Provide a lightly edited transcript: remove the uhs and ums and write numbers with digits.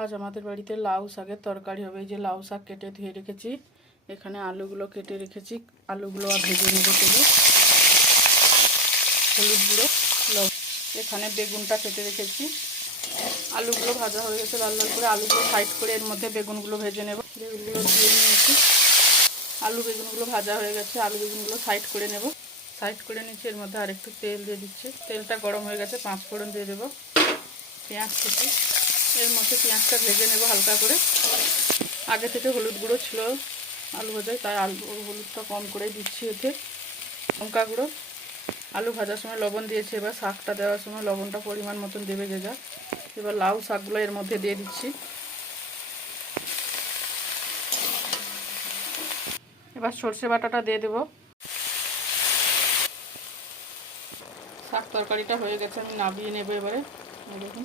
আজ আমাদের বাড়িতে লাউ শাকের তরকারি হবে। এই যে লাউ শাক কেটে ধুয়ে রেখেছি, এখানে আলুগুলো কেটে রেখেছি, আলুগুলো ভেজে নেব তেলে। হলুদ গুঁড়ো, লবণ, এখানে বেগুনটা কেটে রেখেছি। আলুগুলো ভাজা হয়ে গেছে লাল লাল করে, আলুগুলো সাইড করে এর মধ্যে বেগুনগুলো ভেজে নেব। বেগুনগুলো দিয়ে নিয়েছি, আলু বেগুনগুলো ভাজা হয়ে গেছে, আলু বেগুনগুলো সাইড করে নেব। সাইড করে নিচ্ছি, এর মধ্যে আরেকটু তেল দিয়ে দিচ্ছি। তেলটা গরম হয়ে গেছে, 5 ফোড়ন দিয়ে দেবো, পেঁয়াজ কুচি, এর মধ্যে পেঁয়াজটা ভেজে নেব হালকা করে। আগে থেকে হলুদ গুঁড়ো ছিল আলু ভাজায়, তাই হলুদটা কম করে দিচ্ছি। এতে লঙ্কা গুঁড়ো, আলু ভাজার সময় লবণ দিয়েছি, এবার শাকটা দেওয়ার সময় লবণটা পরিমাণ মতন দেবে যে যা। এবার লাউ শাকগুলো এর মধ্যে দিয়ে দিচ্ছি। এবার সর্ষে বাটাটা দিয়ে দেবো। শাক তরকারিটা হয়ে গেছে, আমি নামিয়ে নেব এবারে। দেখুন।